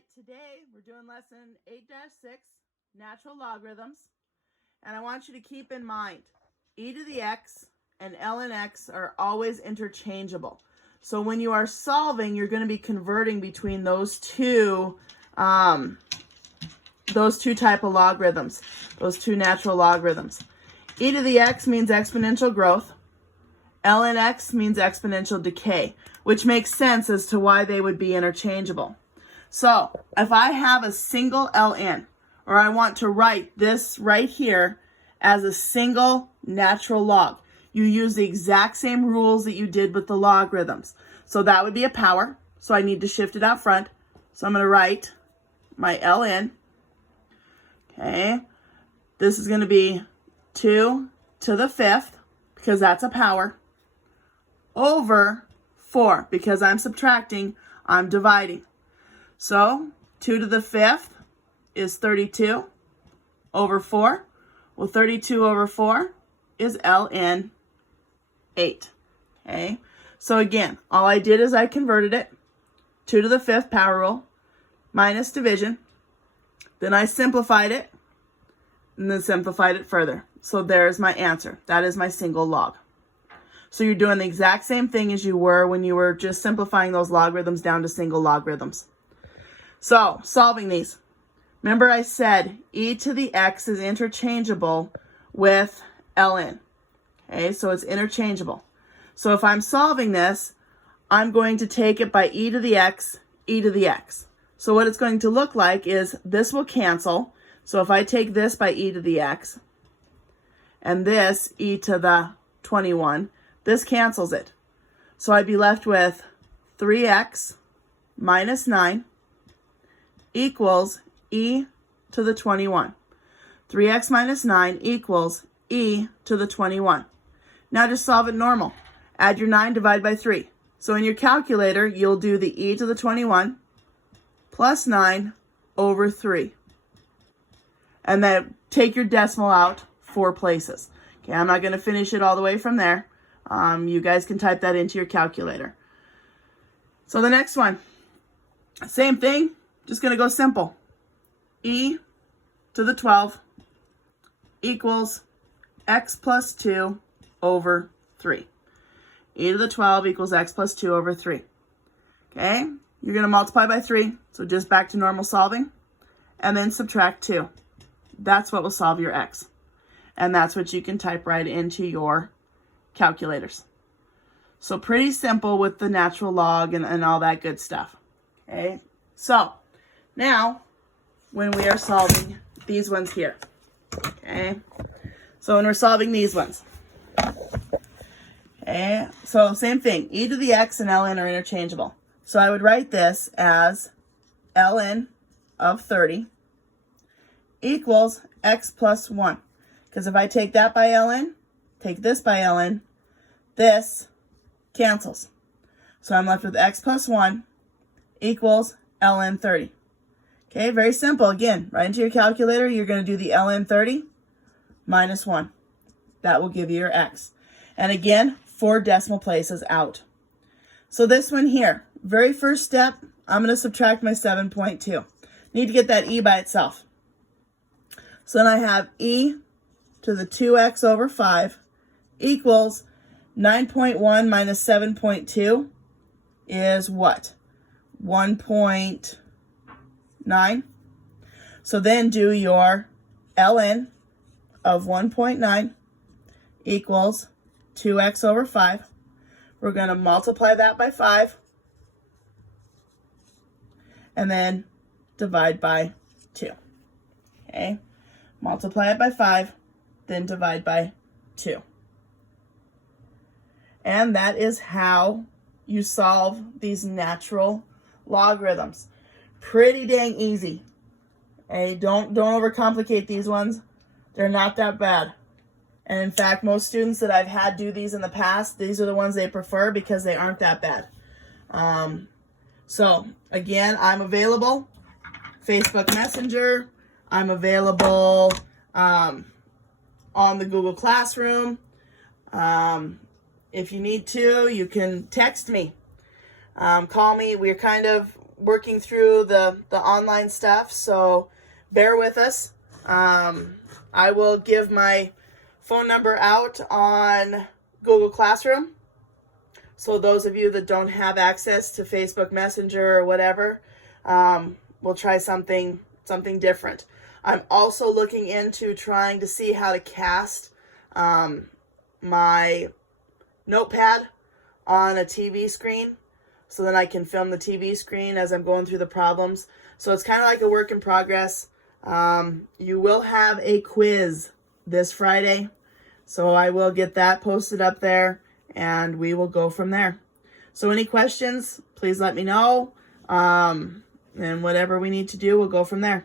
right, today we're doing lesson 8-6, natural logarithms. And I want you to keep in mind, e to the x and ln x are always interchangeable. So when you are solving, you're going to be converting between those two type of logarithms, those two natural logarithms. E to the x means exponential growth. Ln x means exponential decay, which makes sense as to why they would be interchangeable. So if I have a single ln, or I want to write this right here as a single natural log, you use the exact same rules that you did with the logarithms. So that would be a power. So I need to shift it out front. So I'm going to write my ln. Okay. This is going to be 2 to the 5th, because that's a power, over 4, because I'm subtracting, I'm dividing. So 2 to the 5th is 32 over 4. Well, 32 over 4 is ln 8. Okay. So again, all I did is I converted it. 2 to the 5th power rule minus division. Then I simplified it and then simplified it further. So there's my answer. That is my single log. So you're doing the exact same thing as you were when you were just simplifying those logarithms down to single logarithms. So solving these. Remember I said e to the x is interchangeable with ln. Okay, so it's interchangeable. So if I'm solving this, I'm going to take it by e to the x, e to the x. So what it's going to look like is this will cancel. So if I take this by e to the x, and this e to the 21, this cancels it. So I'd be left with 3x minus 9 equals e to the 21. 3x minus 9 equals e to the 21. Now just solve it normal. Add your 9, divide by 3. So in your calculator, you'll do the e to the 21 plus 9 over 3. And then take your decimal out 4 places. Okay, I'm not going to finish it all the way from there. You guys can type that into your calculator. So the next one, same thing, just going to go simple. E to the 12 equals x plus 2 over 3. E to the 12 equals x plus 2 over 3. Okay, you're going to multiply by 3, so just back to normal solving, and then subtract 2. That's what will solve your x. And that's what you can type right into your calculators. So pretty simple with the natural log and all that good stuff. Okay, so now when we are solving these ones here, okay, so when we're solving these ones, okay, so same thing, e to the x and ln are interchangeable. So I would write this as ln of 30 equals x plus 1. Because if I take that by ln, take this by ln, this cancels. So I'm left with x plus 1 equals ln 30. Okay, very simple. Again, right into your calculator, you're going to do the ln 30 minus 1. That will give you your x. And again, 4 decimal places out. So this one here, very first step, I'm going to subtract my 7.2. Need to get that e by itself. So then I have e to the 2x over 5 equals 9.1 minus 7.2 is what? 1.9. So then do your ln of 1.9 equals 2x over 5. We're going to multiply that by 5 and then divide by 2. Okay, multiply it by 5, then divide by 2. And that is how you solve these natural logarithms. Pretty dang easy. Hey, don't overcomplicate these ones. They're not that bad. And in fact, most students that I've had do these in the past, these are the ones they prefer because they aren't that bad. So again, I'm available. Facebook Messenger. I'm available on the Google Classroom. If you need to, you can text me. Call me. working through the online stuff, so bear with us. I will give my phone number out on Google Classroom. So those of you that don't have access to Facebook Messenger or whatever, we'll try something different. I'm also looking into trying to see how to cast my notepad on a TV screen so that I can film the TV screen as I'm going through the problems. So it's kind of like a work in progress. You will have a quiz this Friday, so I will get that posted up there, and we will go from there. So any questions, please let me know, and whatever we need to do, we'll go from there.